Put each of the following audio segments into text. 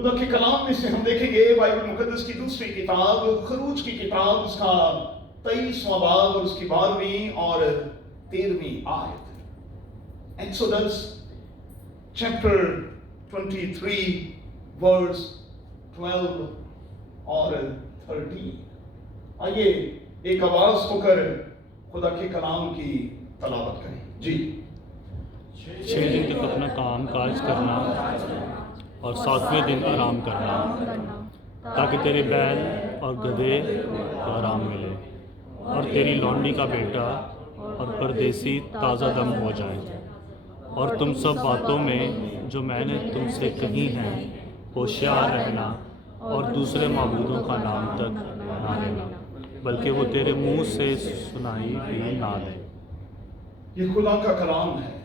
खुदा के कलाम में से हम देखेंगे बाइबल मुकद्दस की दूसरी किताब खरूज की किताब, उसका 23वां बाब और उसकी 12वीं और 13वीं आयत। एक्सोडस चैप्टर 23 वर्स 12 और 13। आइए एक आवाज होकर खुदा के कलाम की तलावत करें। जी। 6 दिन तक अपना काम काज करना और 7वें दिन आराम करना, ताकि तेरे बैल और गधे को आराम मिले और तेरी लौंडी का बेटा और परदेसी ताज़ा दम हो जाए। और तुम सब बातों में जो मैंने तुमसे कही हैं होशियार रहना और दूसरे माबूदों का नाम तक ना लेना, बल्कि वो तेरे मुंह से सुनाई भी ना दे। ये खुदा का कलाम है।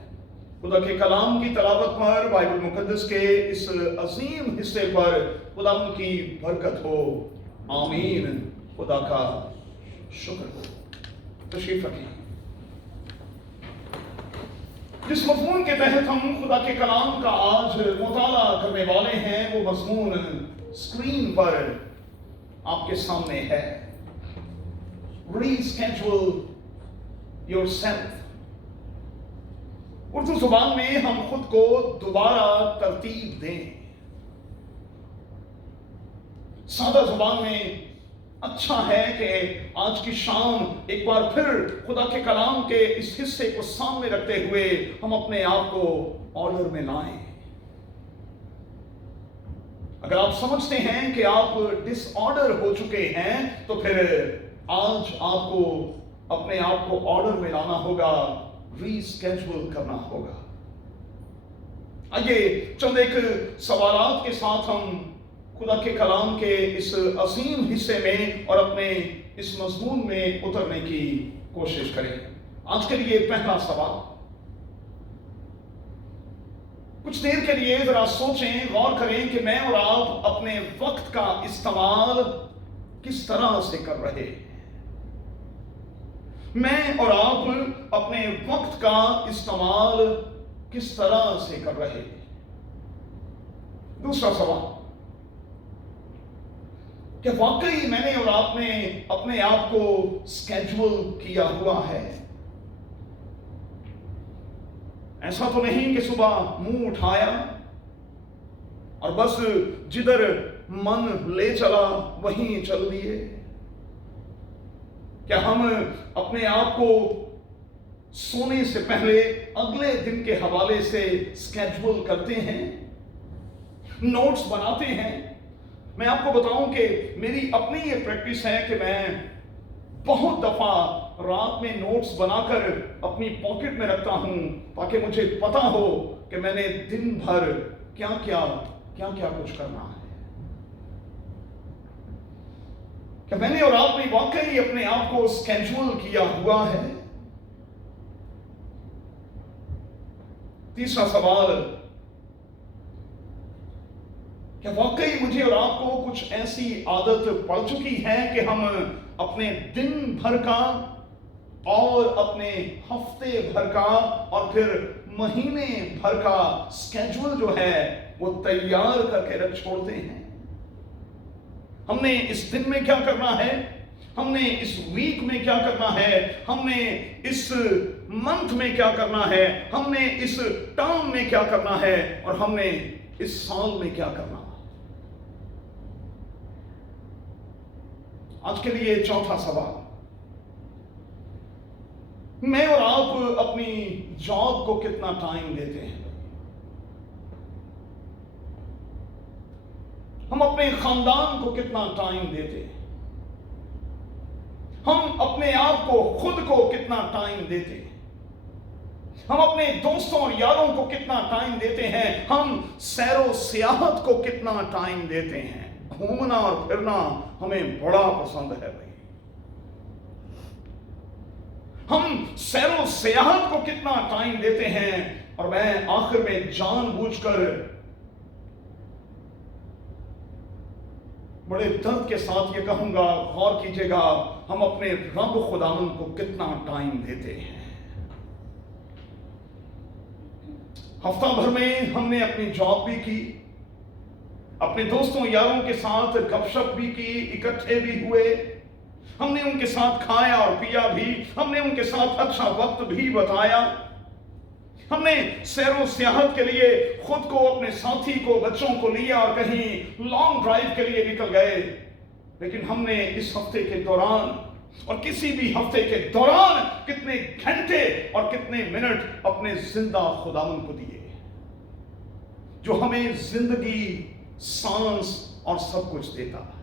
खुदा के कलाम की तलावत पर, बाइबल मुकद्दस के इस अजीम हिस्से पर खुदा की बरकत हो। आमीन। खुदा का शुक्र हो। तशरीफ रखें। जिस मज़मून के तहत हम खुदा के कलाम का आज मुताला करने वाले हैं, वो मज़मून स्क्रीन पर आपके सामने है। Reschedule yourself. उर्दू जुबान में हम खुद को दोबारा तरतीब दें। सादा जुबान में अच्छा है कि आज की शाम एक बार फिर खुदा के कलाम के इस हिस्से को सामने रखते हुए हम अपने आप को ऑर्डर में लाएं। अगर आप समझते हैं कि आप डिसऑर्डर हो चुके हैं, तो फिर आज आपको अपने आप को ऑर्डर में लाना होगा, रीस्केड्यूल करना होगा। आइए चंद एक सवालात के साथ हम खुदा के कलाम के इस असीम हिस्से में और अपने इस मज़मून में उतरने की कोशिश करें। आज के लिए पहला सवाल, कुछ देर के लिए जरा सोचें, गौर करें कि मैं और आप अपने वक्त का इस्तेमाल किस तरह से कर रहे हैं। मैं और आप अपने वक्त का इस्तेमाल किस तरह से कर रहे हैं। दूसरा सवाल, क्या वाकई मैंने और आपने अपने आप को स्केड्यूल किया हुआ है? ऐसा तो नहीं कि सुबह मुंह उठाया और बस जिधर मन ले चला वहीं चल दिए। क्या हम अपने आप को सोने से पहले अगले दिन के हवाले से स्केड्यूल करते हैं, नोट्स बनाते हैं? मैं आपको बताऊं कि मेरी अपनी ये प्रैक्टिस है कि मैं बहुत दफा रात में नोट्स बनाकर अपनी पॉकेट में रखता हूं, ताकि मुझे पता हो कि मैंने दिन भर क्या क्या कुछ करना है। क्या मैंने और आपने वाकई अपने आप को स्केड्यूल किया हुआ है? तीसरा सवाल, क्या वाकई मुझे और आपको कुछ ऐसी आदत पड़ चुकी है कि हम अपने दिन भर का और अपने हफ्ते भर का और फिर महीने भर का स्केड्यूल जो है वो तैयार करके रख छोड़ते हैं? हमने इस दिन में क्या करना है, हमने इस वीक में क्या करना है, हमने इस मंथ में क्या करना है, हमने इस टर्म में क्या करना है, और हमने इस साल में क्या करना है। आज के लिए चौथा सवाल, मैं और आप अपनी जॉब को कितना टाइम देते हैं? हम अपने खानदान को कितना टाइम देते हैं? हम अपने आप को, खुद को कितना टाइम देते हैं? हम अपने दोस्तों और यारों को कितना टाइम देते हैं? हम सैरो सियाहत को कितना टाइम देते हैं? घूमना और फिरना हमें बड़ा पसंद है भाई। हम सैरो सियाहत को कितना टाइम देते हैं? और मैं आखिर में जानबूझकर बड़े दर्द के साथ ये कहूंगा, गौर कीजिएगा, हम अपने रब खुदावन को कितना टाइम देते हैं। हफ्ता भर में हमने अपनी जॉब भी की, अपने दोस्तों यारों के साथ गपशप भी की, इकट्ठे भी हुए, हमने उनके साथ खाया और पिया भी, हमने उनके साथ अच्छा वक्त भी बताया, हमने सैरो सियाहत के लिए खुद को, अपने साथी को, बच्चों को लिया और कहीं लॉन्ग ड्राइव के लिए निकल गए। लेकिन हमने इस हफ्ते के दौरान और किसी भी हफ्ते के दौरान कितने घंटे और कितने मिनट अपने जिंदा खुदावन को दिए, जो हमें जिंदगी, सांस और सब कुछ देता है।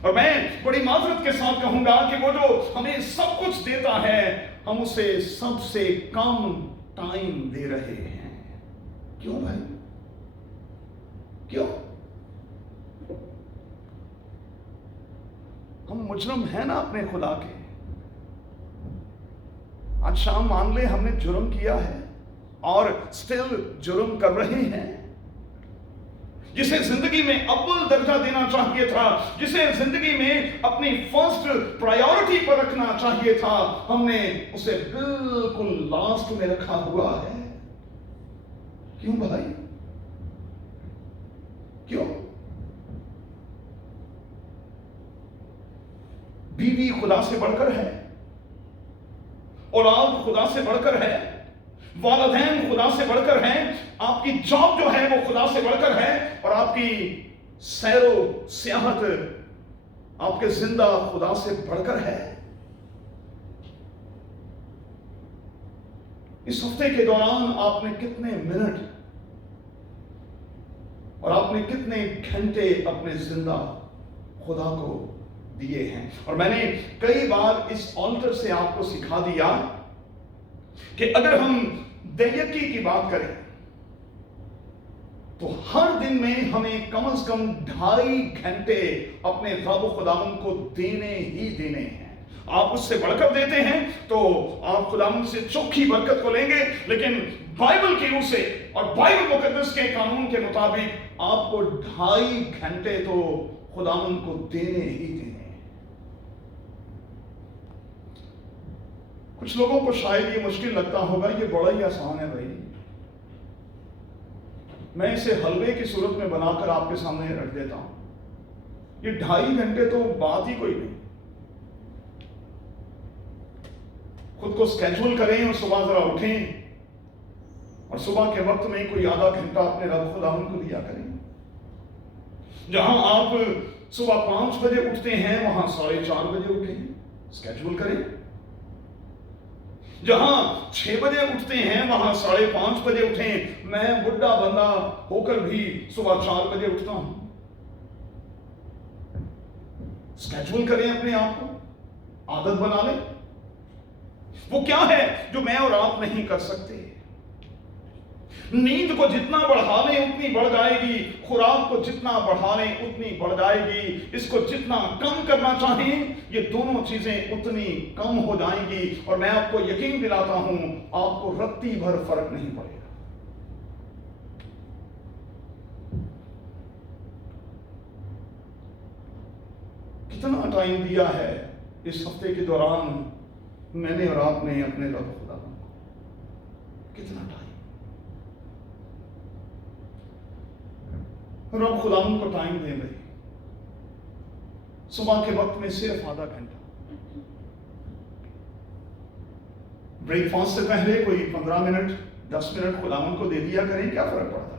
और मैं बड़ी माजरत के साथ कहूंगा कि वो जो हमें सब कुछ देता है, हम उसे सबसे कम टाइम दे रहे हैं। क्यों भाई? क्यों? हम मुजरम हैं ना अपने खुदा के। आज शाम मान ले हमने जुर्म किया है और स्टिल जुर्म कर रहे हैं। जिसे जिंदगी में अव्वल दर्जा देना चाहिए था, जिसे जिंदगी में अपनी फर्स्ट प्रायोरिटी पर रखना चाहिए था, हमने उसे बिल्कुल लास्ट में रखा हुआ है। क्यों भाई? क्यों? बीवी खुदा से बढ़कर है, औलाद खुदा से बढ़कर है, वालिदैन खुदा से बढ़कर हैं, आपकी जॉब जो है वो खुदा से बढ़कर है, और आपकी सैरो सियाहत, आपके जिंदा खुदा से बढ़कर है। इस हफ्ते के दौरान आपने कितने मिनट और आपने कितने घंटे अपने जिंदा खुदा को दिए हैं? और मैंने कई बार इस ऑल्टर से आपको सिखा दिया कि अगर हम दैयकी की बात करें तो हर दिन में हमें कम से कम 2.5 घंटे अपने रब खुदावन को देने ही देने हैं। आप उससे बढ़कर देते हैं तो आप खुदावन से चोखी बरकत को लेंगे, लेकिन बाइबल की रूह से और बाइबल मुकद्दस के कानून के मुताबिक आपको 2.5 घंटे तो खुदावन को देने ही देने हैं। कुछ लोगों को शायद ये मुश्किल लगता होगा, ये बड़ा ही आसान है भाई, मैं इसे हलवे की सूरत में बनाकर आपके सामने रख देता हूं। ये 2.5 घंटे तो बात ही कोई नहीं। खुद को स्केड्यूल करें और सुबह जरा उठें और सुबह के वक्त में कोई आधा घंटा अपने रब खुदावन को दिया करें। जहां आप सुबह 5 बजे उठते हैं वहां 4:30 बजे उठें, स्केड्यूल करें। जहां 6 बजे उठते हैं वहां 5:30 बजे उठें। मैं बुढ़ा बंदा होकर भी सुबह 4 बजे उठता हूं। स्केड्यूल करें अपने आप को, आदत बना लें। वो क्या है जो मैं और आप नहीं कर सकते? नींद को जितना बढ़ा लें उतनी बढ़ जाएगी, खुराक को जितना बढ़ा लें उतनी बढ़ जाएगी, इसको जितना कम करना चाहें ये दोनों चीजें उतनी कम हो जाएंगी। और मैं आपको यकीन दिलाता हूं, आपको रत्ती भर फर्क नहीं पड़ेगा। कितना टाइम दिया है इस हफ्ते के दौरान मैंने और आपने अपने रब खुदा को? कितना टाइम? रब खुदावन को टाइम दे भाई। सुबह के वक्त में सिर्फ आधा घंटा, ब्रेकफास्ट से पहले कोई 15 मिनट 10 मिनट खुदावन को दे दिया करें, क्या फर्क पड़ता है?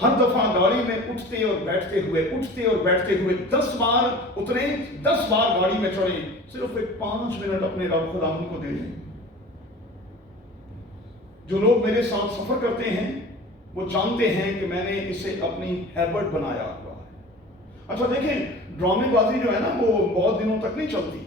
हर दफा गाड़ी में उठते और बैठते हुए 10 बार उतरे, 10 बार गाड़ी में चढ़े, सिर्फ एक 5 मिनट अपने रब खुदावन को दे दें। जो लोग मेरे साथ सफर करते हैं वो जानते हैं कि मैंने इसे अपनी हैबिट बनाया हुआ है। अच्छा देखें, ड्रामेबाजी जो है ना वो बहुत दिनों तक नहीं चलती।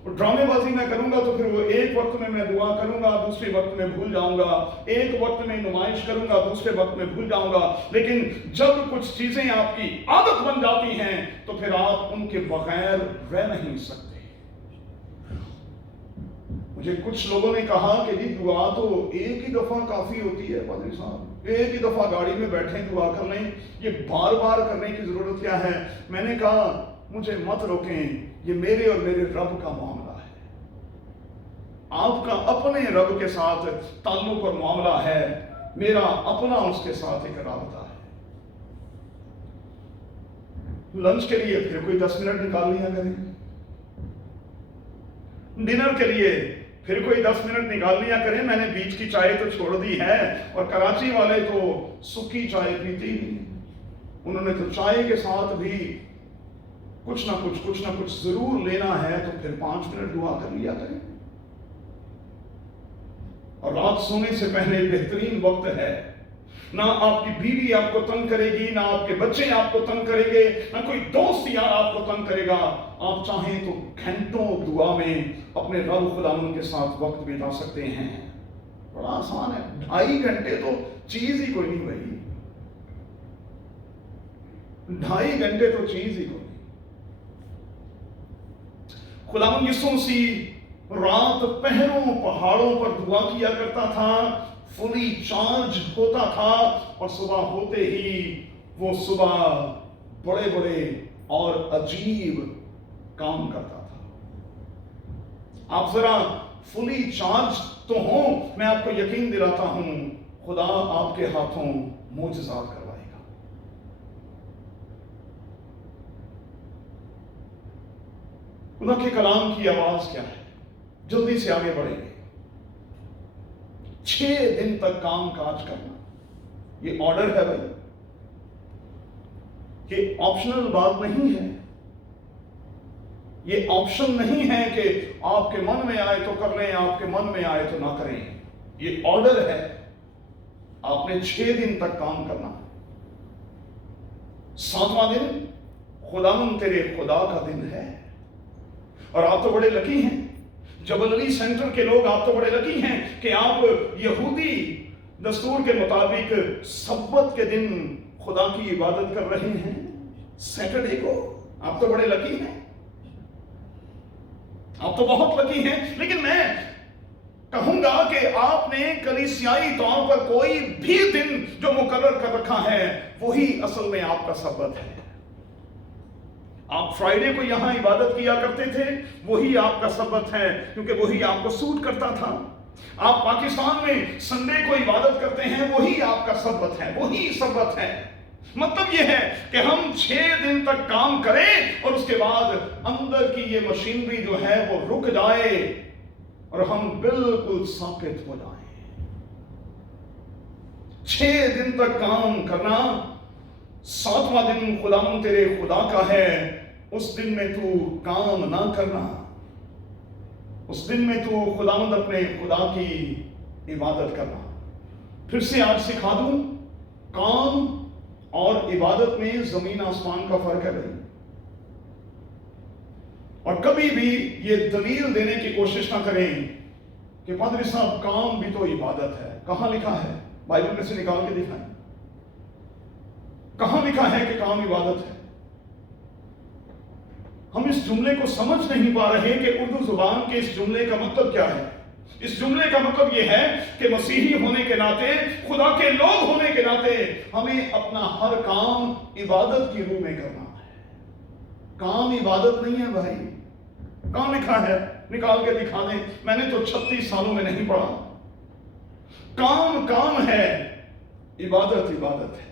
और ड्रामेबाजी मैं करूंगा तो फिर वो एक वक्त में मैं दुआ करूंगा, दूसरे वक्त में भूल जाऊंगा, एक वक्त में नुमाइश करूंगा, दूसरे वक्त में भूल जाऊंगा। लेकिन जब कुछ चीजें आपकी आदत बन जाती हैं तो फिर आप उनके बगैर रह नहीं सकते। मुझे कुछ लोगों ने कहा कि जी दुआ तो एक ही दफा काफी होती है पादरी साहब, एक ही दफा गाड़ी में बैठे दुआ कर लें, ये बार बार करने की जरूरत क्या है? मैंने कहा मुझे मत रोकें, ये मेरे और मेरे रब का मामला है। آپ کا اپنے رب کے ساتھ تعلق اور معاملہ ہے، میرا اپنا اس کے ساتھ ایک رابطہ ہے۔ لنچ کے لیے پھر کوئی 10 منٹ نکال لیا کریں، ڈنر کے لیے پھر کوئی 10 منٹ نکال لیا کریں۔ میں نے بیچ کی چائے تو چھوڑ دی ہے، اور کراچی والے تو سکی چائے پیتے ہی نہیں، انہوں نے تو چائے کے ساتھ بھی کچھ نہ کچھ ضرور لینا ہے، تو پھر 5 منٹ دعا کر لیا کریں۔ اور رات سونے سے پہلے بہترین وقت ہے، نہ آپ کی بیوی آپ کو تنگ کرے گی، نہ آپ کے بچے آپ کو تنگ کریں گے، نہ کوئی دوست یار آپ کو تنگ کرے گا۔ آپ چاہیں تو گھنٹوں دعا میں اپنے رب خداوند کے ساتھ وقت بتا سکتے ہیں۔ بڑا آسان ہے، 2.5 گھنٹے تو چیز ہی کوئی نہیں بھائی، 2.5 گھنٹے تو چیز ہی کوئی نہیں۔ خداوند یسوع مسیح رات پہروں پہاڑوں پر دعا کیا کرتا تھا، فلی چارج ہوتا تھا، اور صبح ہوتے ہی وہ صبح بڑے بڑے اور عجیب کام کرتا تھا۔ آپ ذرا فلی چارج تو ہوں، میں آپ کو یقین دلاتا ہوں خدا آپ کے ہاتھوں معجزات کروائے گا۔ خدا کے کلام کی آواز کیا ہے؟ جلدی سے آگے بڑھیں گے۔ 6 دن تک کام کاج کرنا، یہ آرڈر ہے بھائی، یہ آپشنل بات نہیں ہے، یہ آپشن نہیں ہے کہ آپ کے من میں آئے تو کر لیں، آپ کے من میں آئے تو نہ کریں، یہ آرڈر ہے۔ آپ نے 6 دن تک کام کرنا۔ 7واں دن خداوند تیرے خدا کا دن ہے، اور آپ تو بڑے لکی ہیں، جبل علی سینٹر کے لوگ آپ تو بڑے لکی ہیں کہ آپ یہودی دستور کے مطابق سبت کے دن خدا کی عبادت کر رہے ہیں، سیٹرڈے کو۔ آپ تو بڑے لکی ہیں، آپ تو بہت لکی ہیں۔ لیکن میں کہوں گا کہ آپ نے کلیسیائی طور پر کوئی بھی دن جو مقرر کر رکھا ہے وہی اصل میں آپ کا سبت ہے۔ آپ فرائیڈے کو یہاں عبادت کیا کرتے تھے، وہی آپ کا سبت ہے، کیونکہ وہی آپ کو سوٹ کرتا تھا۔ آپ پاکستان میں سنڈے کو عبادت کرتے ہیں، وہی آپ کا سبت ہے، وہی سبت ہے۔ مطلب یہ ہے کہ ہم 6 دن تک کام کریں، اور اس کے بعد اندر کی یہ مشینری جو ہے وہ رک جائے، اور ہم بالکل ساکت ہو جائیں۔ 6 دن تک کام کرنا، 7واں دن خداوند تیرے خدا کا ہے، اس دن میں تو کام نہ کرنا، اس دن میں تو خداوند اپنے خدا کی عبادت کرنا۔ پھر سے آج سکھا دوں، کام اور عبادت میں زمین آسمان کا فرق ہے بھائی۔ اور کبھی بھی یہ دلیل دینے کی کوشش نہ کریں کہ پادری صاحب کام بھی تو عبادت ہے۔ کہاں لکھا ہے؟ بائبل میں سے نکال کے دکھائیں، کہاں لکھا ہے کہ کام عبادت ہے؟ ہم اس جملے کو سمجھ نہیں پا رہے کہ اردو زبان کے اس جملے کا مطلب کیا ہے۔ اس جملے کا مطلب یہ ہے کہ مسیحی ہونے کے ناطے، خدا کے لوگ ہونے کے ناطے، ہمیں اپنا ہر کام عبادت کی روح میں کرنا ہے۔ کام عبادت نہیں ہے بھائی۔ کہاں لکھا ہے؟ نکال کے دکھا دیں، میں نے تو 36 سالوں میں نہیں پڑھا۔ کام کام ہے، عبادت عبادت ہے۔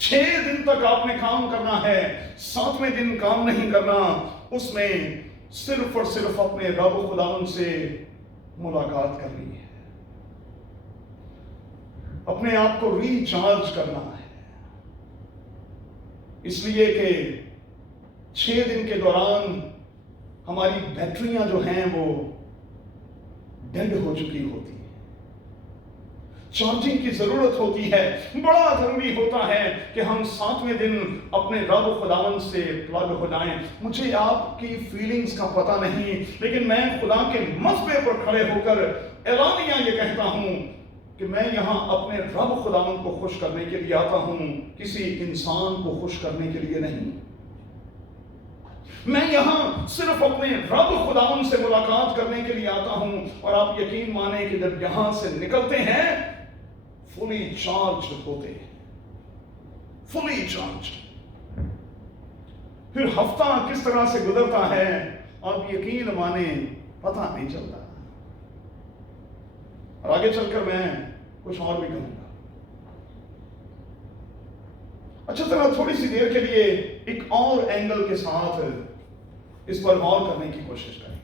6 دن تک آپ نے کام کرنا ہے، 7ویں دن کام نہیں کرنا، اس میں صرف اور صرف اپنے رب خداوند سے ملاقات کرنی ہے، اپنے آپ کو ریچارج کرنا ہے۔ اس لیے کہ 6 دن کے دوران ہماری بیٹریاں جو ہیں وہ ڈیڈ ہو چکی ہوتی ہیں، چارجنگ کی ضرورت ہوتی ہے۔ بڑا ضروری ہوتا ہے کہ ہم 7ویں دن اپنے رب خداوند سے پلگ ہو جائیں۔ مجھے آپ کی فیلنگز کا پتہ نہیں، لیکن میں خدا کے مذبح پر کھڑے ہو کر اعلانیہ یہ کہتا ہوں کہ میں یہاں اپنے رب خداوند کو خوش کرنے کے لیے آتا ہوں، کسی انسان کو خوش کرنے کے لیے نہیں۔ میں یہاں صرف اپنے رب خداوند سے ملاقات کرنے کے لیے آتا ہوں، اور آپ یقین مانیں کہ جب یہاں سے نکلتے ہیں فلی چارج ہوتے ہیں، فلی چارج۔ پھر ہفتہ کس طرح سے گزرتا ہے، آپ یقین مانیں पता नहीं चलता। और आगे चलकर मैं कुछ और भी कहूंगा। अच्छा, चलो थोड़ी सी देर के लिए एक और एंगल के साथ इस पर गौर करने की कोशिश करें।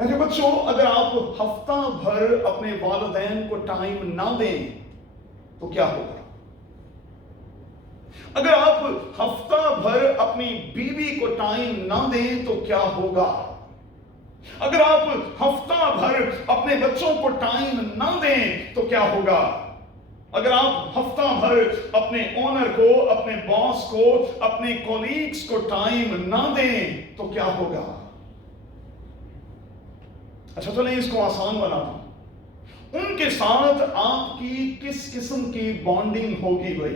मेरे बच्चों, अगर आप हफ्ता भर अपने वालिदैन को टाइम ना दें तो क्या होगा? अगर आप हफ्ता भर अपनी बीवी को टाइम ना दें तो क्या होगा? अगर आप हफ्ता भर अपने बच्चों को टाइम ना दें तो क्या होगा? अगर आप हफ्ता भर अपने ओनर को, अपने बॉस को, अपने कॉलीग्स को टाइम ना दें तो क्या होगा? अच्छा, चलें इसको आसान बनाता हूं। उनके साथ आपकी किस किस्म की बॉन्डिंग होगी भाई?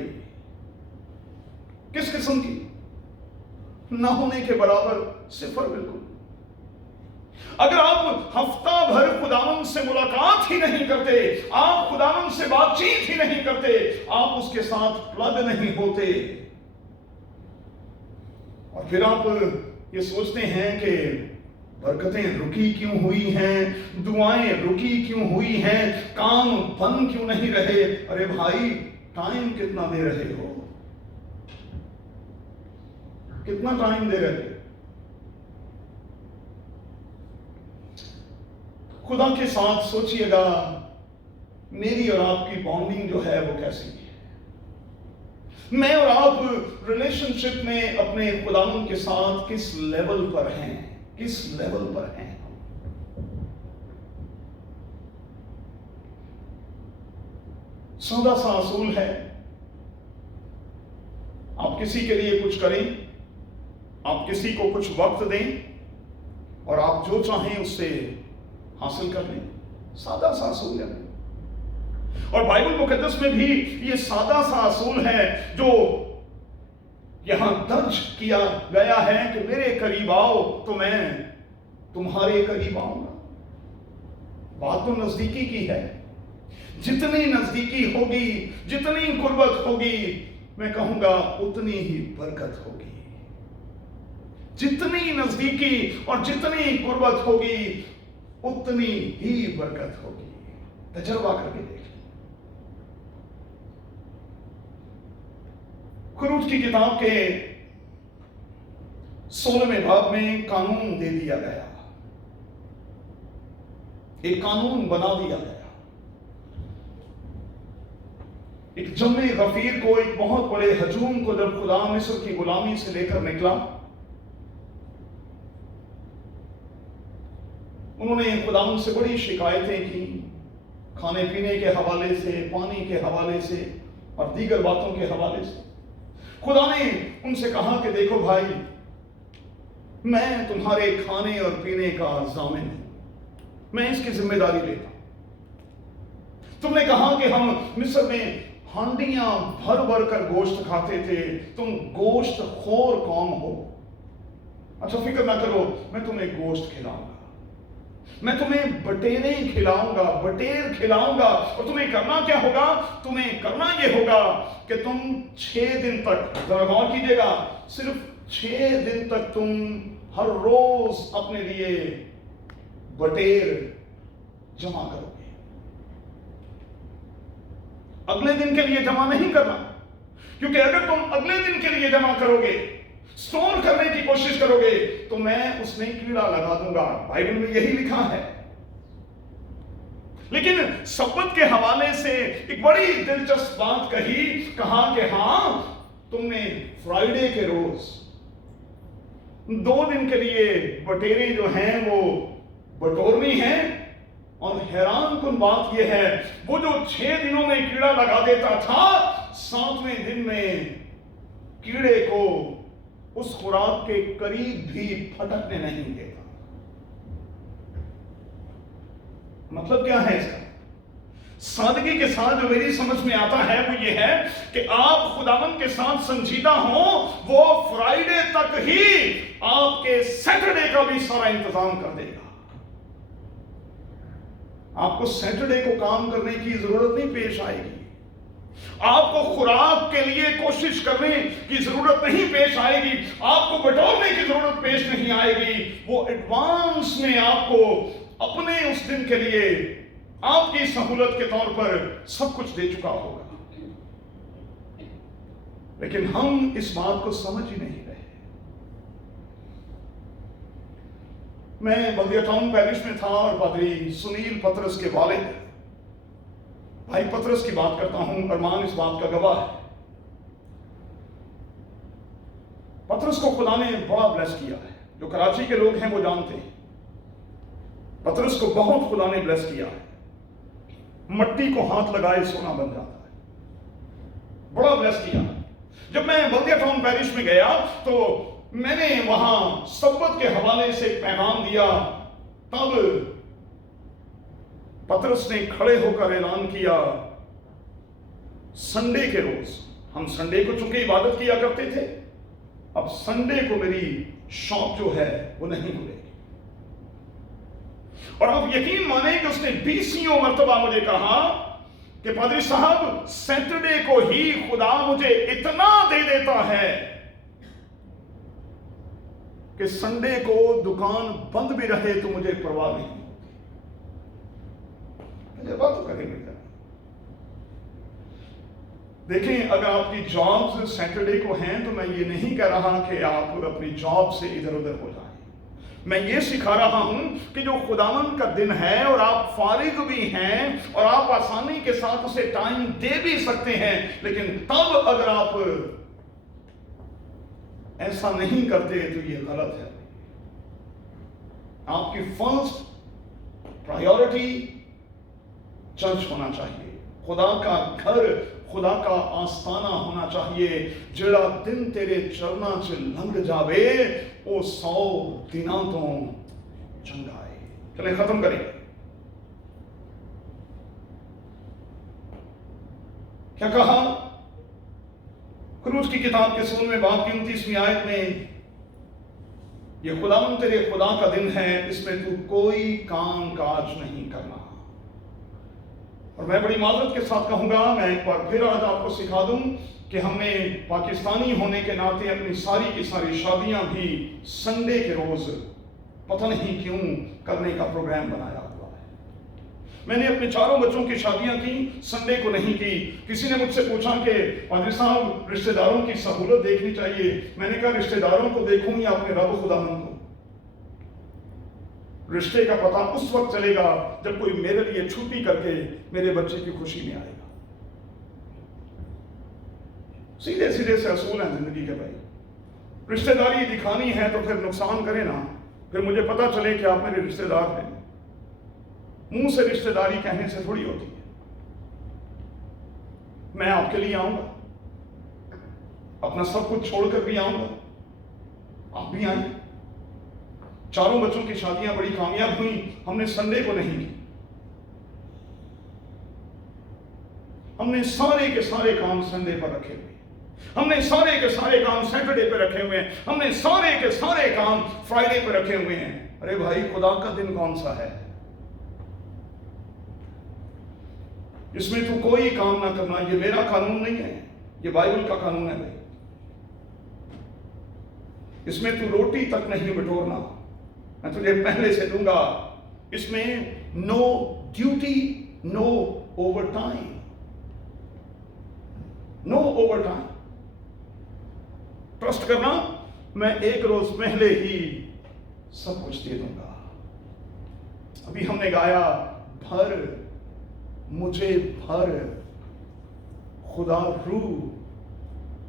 किस किस्म की? ना होने के बराबर, सिफर, बिल्कुल। अगर आप हफ्ता भर खुदावंद से मुलाकात ही नहीं करते, आप खुदावंद से बातचीत ही नहीं करते, आप उसके साथ प्लग नहीं होते, और फिर आप ये सोचते हैं कि बरकतें रुकी क्यों हुई हैं, दुआएं रुकी क्यों हुई हैं, काम बन क्यों नहीं रहे? अरे भाई, टाइम कितना दे रहे हो? कितना टाइम दे रहे? खुदा के साथ सोचिएगा, मेरी और आपकी बॉन्डिंग जो है वो कैसी है? मैं और आप रिलेशनशिप में अपने खुदावंद के साथ किस लेवल पर हैं? किस लेवल पर हैं? सीधा सा असूल है, आप किसी के लिए कुछ करें, आप किसी को कुछ वक्त दें और आप जो चाहें उससे हासिल कर लें। सादा सा असूल है, और बाइबल मुकद्दस में भी ये सादा सा असूल है जो यहां दर्ज किया गया है कि मेरे करीब आओ तो मैं तुम्हारे करीब आऊंगा। बात तो नजदीकी की है। जितनी नजदीकी होगी, जितनी कुर्बत होगी, मैं कहूंगा उतनी ही बरकत होगी। जितनी नजदीकी और जितनी कुर्बत होगी, उतनी ही बरकत होगी। तजर्बा करके देख। खुरूज की किताब के 16वें बाब में कानून दे दिया गया, एक कानून बना दिया गया। एक जम्मे गफीर को, एक बहुत बड़े हजूम को जब खुदा मिस्र की गुलामी से लेकर निकला, उन्होंने खुदावंद से बड़ी शिकायतें की, खाने पीने के हवाले से, पानी के हवाले से और दीगर बातों के हवाले से। खुदा ने उनसे कहा कि देखो भाई, मैं तुम्हारे खाने और पीने का ज़ामिन हूं, मैं इसकी जिम्मेदारी लेता हूं। तुमने कहा कि हम मिस्र में हांडियां भर भर कर गोश्त खाते थे, तुम गोश्त खोर कौम हो। अच्छा, फिक्र ना करो, मैं तुम्हें गोश्त खिलाऊंगा, मैं तुम्हें बटेरे खिलाऊंगा, बटेर खिलाऊंगा। और तुम्हें करना क्या होगा? तुम्हें करना यह होगा कि तुम 6 दिन तक, जरा गौर कीजिएगा, सिर्फ 6 दिन तक तुम हर रोज अपने लिए बटेर जमा करोगे। अगले दिन के लिए जमा नहीं करना, क्योंकि अगर तुम अगले दिन के लिए जमा करोगे, स्टोर करने की कोशिश करोगे, तो मैं उसमें कीड़ा लगा दूंगा। बाइबल में यही लिखा है। लेकिन सब्बत के हवाले से एक बड़ी दिलचस्प बात कही, कहा कि हां, तुमने फ्राइडे के रोज 2 दिन के लिए बटेरे जो हैं वो बटोरनी है। और हैरान कुन बात यह है, वो जो 6 दिनों में कीड़ा लगा देता था, 7वें दिन में कीड़े को उस खुराक के करीब भी फटकने नहीं देता। मतलब क्या है इसका? सादगी के साथ जो मेरी समझ में आता है वो ये है कि आप खुदावंद के साथ संजीदा हो, वो फ्राइडे तक ही आपके सैटरडे का भी सारा इंतजाम कर देगा। आपको सैटरडे को काम करने की जरूरत नहीं पेश आएगी। آپ کو خوراک کے لیے کوشش کرنے کی ضرورت نہیں پیش آئے گی، آپ کو بٹورنے کی ضرورت پیش نہیں آئے گی۔ وہ ایڈوانس میں آپ کو اپنے اس دن کے لیے آپ کی سہولت کے طور پر سب کچھ دے چکا ہوگا، لیکن ہم اس بات کو سمجھ ہی نہیں رہے۔ میں بلدیہ ٹاؤن پیرش میں تھا اور پادری سنیل پترس کے والد بھائی پترس کی بات کرتا ہوں، ارمان اس بات کا گواہ ہے۔ پترس کو خدا نے بڑا بلیس کیا ہے، جو کراچی کے لوگ ہیں وہ جانتے ہیں، پترس کو بہت خدا نے بلیس کیا ہے، مٹی کو ہاتھ لگائے سونا بن جاتا ہے، بڑا بلیس کیا ہے۔ جب میں بلدیہ ٹاؤن پیرش میں گیا تو میں نے وہاں سبت کے حوالے سے پیغام دیا، تب پترس نے کھڑے ہو کر اعلان کیا، سنڈے کے روز، ہم سنڈے کو چونکہ عبادت کیا کرتے تھے، اب سنڈے کو میری شاپ جو ہے وہ نہیں کھلے گی۔ اور آپ یقین مانیں کہ اس نے 20 مرتبہ مجھے کہا کہ پادری صاحب سیٹرڈے کو ہی خدا مجھے اتنا دے دیتا ہے کہ سنڈے کو دکان بند بھی رہے تو مجھے پرواہ نہیں ہوتی۔ مجھے بات تو کریں گے۔ دیکھیں، اگر آپ کی جاب سیٹرڈے کو ہیں تو میں یہ نہیں کہہ رہا کہ آپ اپنی جاب سے ادھر ادھر ہو جائیں، میں یہ سکھا رہا ہوں کہ جو خداوند کا دن ہے اور آپ فارغ بھی ہیں اور آپ آسانی کے ساتھ اسے ٹائم دے بھی سکتے ہیں، لیکن تب اگر آپ ایسا نہیں کرتے تو یہ غلط ہے۔ آپ کی فرسٹ پرائیورٹی چرچ ہونا چاہیے، خدا کا گھر، خدا کا آستانہ ہونا چاہیے۔ جڑا دن تیرے چرنا چ لنگ جاوے او 100 دنوں تو چنگا ہے۔ چلیں ختم کریں۔ کیا کہا؟ خروج کی کتاب کے 16ویں باب کی 29ویں آیت میں، یہ خداوند تیرے خدا کا دن ہے، اس میں تو کوئی کام کاج نہیں کرنا۔ اور میں بڑی معذرت کے ساتھ کہوں گا، میں ایک بار پھر آج آپ کو سکھا دوں کہ ہم نے پاکستانی ہونے کے ناطے اپنی ساری کی ساری شادیاں بھی سنڈے کے روز پتہ نہیں کیوں کرنے کا پروگرام بنایا ہوا ہے۔ میں نے اپنے 4 بچوں کی شادیاں کی، سنڈے کو نہیں کی۔ کسی نے مجھ سے پوچھا کہ پادری صاحب رشتہ داروں کی سہولت دیکھنی چاہیے، میں نے کہا رشتہ داروں کو دیکھوں یا اپنے رب خداوند کو؟ رشتے کا پتہ اس وقت چلے گا جب کوئی میرے لیے چھٹی کر کے میرے بچے کی خوشی میں آئے گا۔ سیدھے سیدھے سے اصول ہیں زندگی کے بھائی۔ رشتہ داری دکھانی ہے تو پھر نقصان کرے نا، پھر مجھے پتا چلے کہ آپ میرے رشتہ دار ہیں۔ منہ سے رشتہ داری کہنے سے تھوڑی ہوتی ہے۔ میں آپ کے لیے آؤں گا، اپنا سب کچھ چھوڑ کر بھی آؤں گا، آپ بھی آئیں۔ 4 بچوں کی شادیاں بڑی کامیاب ہوئیں، ہم نے سنڈے کو نہیں کی۔ ہم نے سارے کے سارے کام سنڈے پر رکھے ہوئے، ہم نے سارے کے سارے کام سیٹرڈے پہ رکھے ہوئے ہیں، ہم نے سارے کے سارے کام فرائیڈے پہ رکھے ہوئے ہیں۔ ارے بھائی، خدا کا دن کون سا ہے اس میں تو کوئی کام نہ کرنا؟ یہ میرا قانون نہیں ہے، یہ بائبل کا قانون ہے بھائی۔ اس میں تو روٹی تک نہیں بٹورنا، میں تجھے پہلے سے دوں گا۔ اس میں نو ڈیوٹی، نو اوور ٹائم، نو اوور ٹائم۔ ٹرسٹ کرنا، میں 1 روز پہلے ہی سب کچھ دے دوں گا۔ ابھی ہم نے گایا، بھر مجھے بھر خدا روح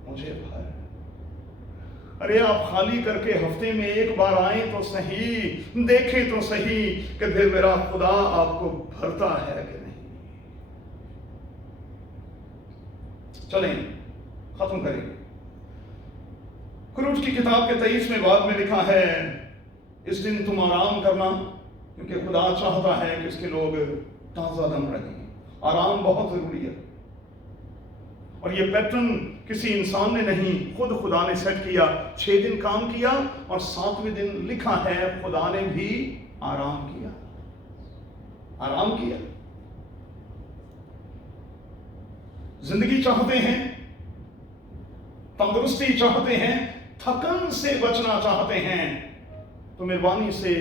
مجھے بھر۔ ارے آپ خالی کر کے ہفتے میں 1 بار آئیں تو صحیح، دیکھیں تو صحیح کہ پھر میرا خدا آپ کو بھرتا ہے کہ نہیں۔ چلیں ختم کریں۔ خروج کی کتاب کے 23ویں باب میں لکھا ہے، اس دن تم آرام کرنا، کیونکہ خدا چاہتا ہے کہ اس کے لوگ تازہ دم رہیں۔ آرام بہت ضروری ہے، اور یہ پیٹرن کسی انسان نے نہیں، خود خدا نے سیٹ کیا۔ 6 دن کام کیا اور 7ویں دن لکھا ہے خدا نے بھی آرام کیا، آرام کیا۔ जिंदगी चाहते हैं, तंदुरुस्ती चाहते हैं, थकन से बचना चाहते हैं, तो मेहरबानी से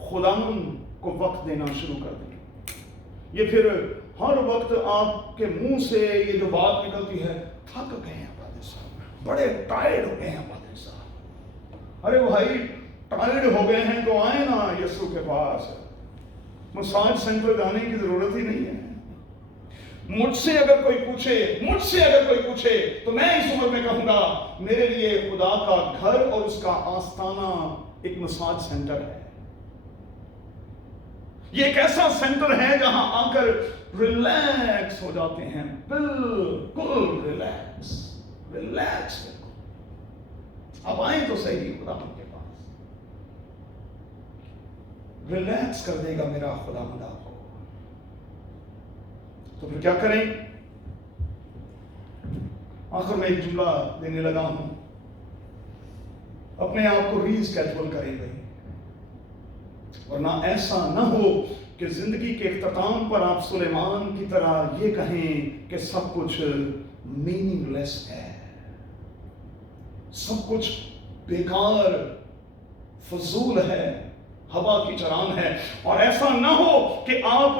खुदावंद को वक्त देना शुरू कर दें। ये फिर हर वक्त आपके मुंह से ये जो बात निकलती है, थक गए हैं पादरी साहब, बड़े टायर्ड हो गए हैं पादरी साहब। अरे भाई, टायर्ड हो गए हैं तो आए ना यीशु के पास, मसाज सेंटर जाने की जरूरत ही नहीं है। मुझसे अगर कोई पूछे तो मैं इस उम्र में कहूंगा, मेरे लिए खुदा का घर और उसका आस्थाना एक मसाज सेंटर है। ये एक ऐसा सेंटर है जहां आकर रिलैक्स हो जाते हैं, बिल्कुल रिलैक्स। अब आए तो सही खुदा के पास, रिलैक्स कर देगा मेरा खुदा आपको। तो फिर क्या करें? आखिर में एक जुमला देने लगा हूं, अपने आप को रीस्केड्यूल करेंगे, वरना ऐसा न हो कि जिंदगी के इख्तिताम पर आप सुलेमान की तरह ये कहें कि सब कुछ मीनिंगलेस है, सब कुछ बेकार फजूल है, हवा की चरान है। और ऐसा न हो कि आप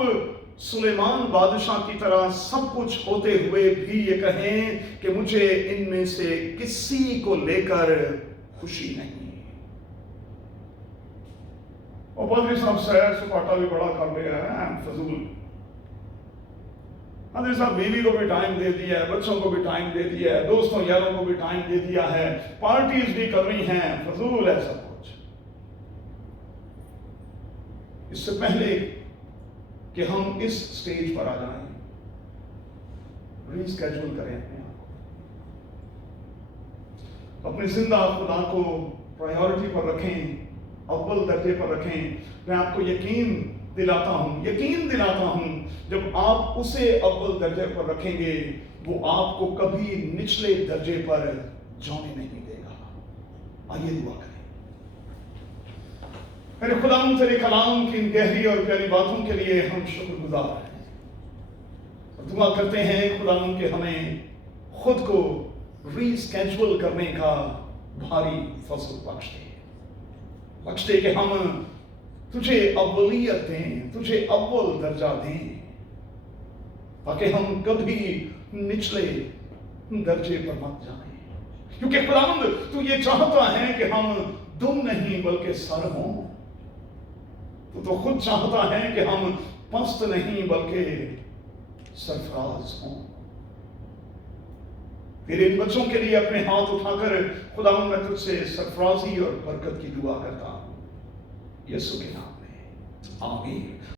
सुलेमान बादशाह की तरह सब कुछ होते हुए भी ये कहें कि मुझे इनमें से किसी को लेकर खुशी नहीं। और पादरी साहब सैर सपाटा भी बड़ा कर लिया है, फजूल। पादरी साहब बीवी को भी टाइम दे दिया है, बच्चों को भी टाइम दे दिया है, दोस्तों यारों को भी टाइम दे दिया है, पार्टीज भी कर रही हैं, फजूल है सब कुछ। इससे पहले कि हम इस स्टेज पर आ जाएं, रीस्केड्यूल करें अपने आप को, अपने जिंदा खुदा को प्रायोरिटी पर रखें, अव्वल दर्जे पर रखें। मैं आपको यकीन दिलाता हूं जब आप उसे अव्वल दर्जे पर रखेंगे, वो आपको कभी निचले दर्जे पर जाने नहीं देगा। आइए दुआ करें। मेरे खुदावंद तेरे कलाम की इन गहरी और प्यारी बातों के लिए हम शुक्रगुजार हैं और दुआ करते हैं खुदावंद के हमें खुद को रीस्केड्यूल करने का भारी फजल बख्श दे कि हम तुझे अव्वलियत दें, तुझे अव्वल दर्जा दें, ताकि हम कभी निचले दर्जे पर मत जाएं। क्योंकि खुदावंद तू ये चाहता है कि हम दुम नहीं बल्कि सर हों। तू तो खुद चाहता है कि हम पस्त नहीं बल्कि सरफराज हों। तेरे इन बच्चों के लिए अपने हाथ उठाकर खुदावंद मैं तुझसे सरफराजी और बरकत की दुआ करता हूं, यीशु के नाम में, आमीन।